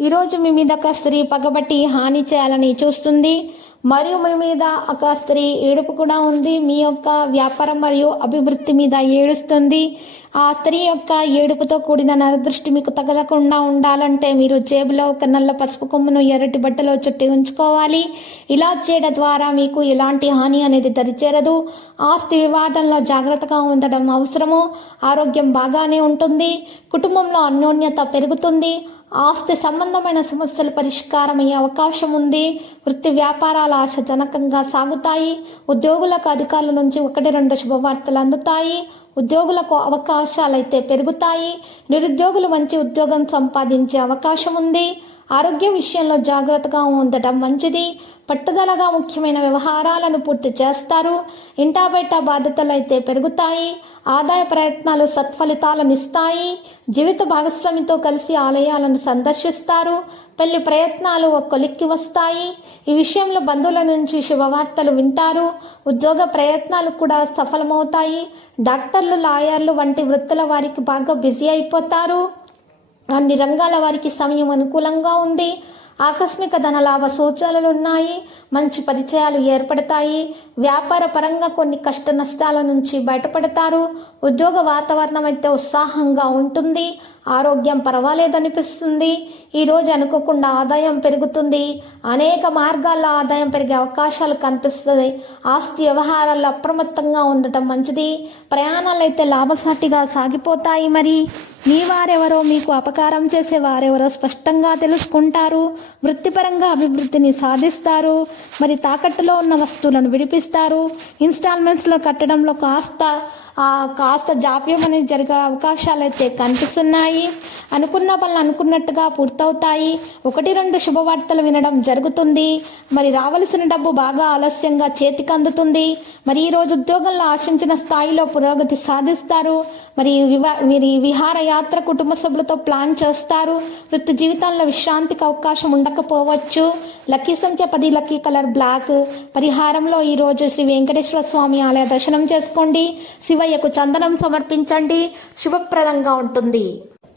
ఈరోజు మీ మీద ఒక స్త్రీ పగబట్టి హాని చేయాలని చూస్తుంది. మరియు మీ మీద ఒక స్త్రీ ఏడుపు కూడా ఉంది. మీ యొక్క వ్యాపారం మరియు అభివృద్ధి మీద ఏడుస్తుంది. ఆ స్త్రీ యొక్క ఏడుపుతో కూడిన నరదృష్టి మీకు తగలకుండా ఉండాలంటే మీరు జేబులో ఒక నల్ల పసుపు కొమ్మును ఎర్రటి బట్టలో చుట్టి ఉంచుకోవాలి. ఇలా చేయడం ద్వారా మీకు ఎలాంటి హాని అనేది దరిచేరదు. ఆస్తి వివాదంలో జాగ్రత్తగా ఉండడం అవసరము. ఆరోగ్యం బాగానే ఉంటుంది. కుటుంబంలో అన్యోన్యత పెరుగుతుంది. ఆస్తి సంబంధమైన సమస్యలు పరిష్కారమయ్యే అవకాశం ఉంది. వృత్తి వ్యాపారాలు ఆశాజనకంగా సాగుతాయి. ఉద్యోగులకు అధికారుల నుంచి ఒకటి రెండు శుభవార్తలు అందుతాయి. ఉద్యోగులకు అవకాశాలు అయితే పెరుగుతాయి. నిరుద్యోగులు మంచి ఉద్యోగం సంపాదించే అవకాశం ఉంది. ఆరోగ్య విషయంలో జాగ్రత్తగా ఉండటం మంచిది. పట్టుదలగా ముఖ్యమైన వ్యవహారాలను పూర్తి చేస్తారు. ఇంటా బయట బాధ్యతలు అయితే పెరుగుతాయి. ఆదాయ ప్రయత్నాలు సత్ఫలితాలను ఇస్తాయి. జీవిత భాగస్వామితో కలిసి ఆలయాలను సందర్శిస్తారు. పెళ్ళి ప్రయత్నాలు ఒక్కొలిక్కి వస్తాయి. ఈ విషయంలో బంధువుల నుంచి శుభవార్తలు వింటారు. ఉద్యోగ ప్రయత్నాలు కూడా సఫలమవుతాయి. డాక్టర్లు లాయర్లు వంటి వృత్తుల వారికి బాగా బిజీ అయిపోతారు. అన్ని రంగాల వారికి సమయం అనుకూలంగా ఉంది. ఆకస్మిక ధనలాభ సూచనలు ఉన్నాయి మంచి పరిచయాలు ఏర్పడతాయి. వ్యాపార పరంగా కొన్ని కష్ట నష్టాల నుంచి బయటపడతారు. ఉద్యోగ వాతావరణం అయితే ఉత్సాహంగా ఉంటుంది. ఆరోగ్యం పర్వాలేదనిపిస్తుంది. ఈరోజు అనుకోకుండా ఆదాయం పెరుగుతుంది. అనేక మార్గాల్లో ఆదాయం పెరిగే అవకాశాలు కనిపిస్తుంది. ఆస్తి వ్యవహారాల్లో అప్రమత్తంగా ఉండటం మంచిది. ప్రయాణాలు అయితే లాభసాటిగా సాగిపోతాయి మరి. మీ వారెవరో మీకు అపకారం చేసే వారెవరో స్పష్టంగా తెలుసుకుంటారు. వృత్తిపరంగా అభివృద్ధిని సాధిస్తారు. మరి తాకట్టులో ఉన్న వస్తువులను విడిపిస్తారు. ఇన్స్టాల్మెంట్స్లో కట్టడంలో కాస్త కాస్త జాప్యం అనేది జరిగే అవకాశాలు అయితే కనిపిస్తున్నాయి. అనుకున్న పనులు అనుకున్నట్టుగా పూర్తవుతాయి. ఒకటి రెండు శుభవార్తలు వినడం జరుగుతుంది. మరి రావలసిన డబ్బు బాగా ఆలస్యంగా చేతికి అందుతుంది. మరి ఈరోజు ఉద్యోగంలో ఆశించిన స్థాయిలో పురోగతి సాధిస్తారు. మరి వివా మీరు విహారయాత్ర కుటుంబ సభ్యులతో ప్లాన్ చేస్తారు. వృత్తి జీవితంలో విశ్రాంతికి అవకాశం ఉండకపోవచ్చు. లక్కీ సంఖ్య పది లక్కీ కలర్ బ్లాక్. పరిహారంలో ఈరోజు శ్రీ వెంకటేశ్వర స్వామి ఆలయ దర్శనం చేసుకోండి. శివయ్యకు చందనం సమర్పించండి. శుభప్రదంగా ఉంటుంది.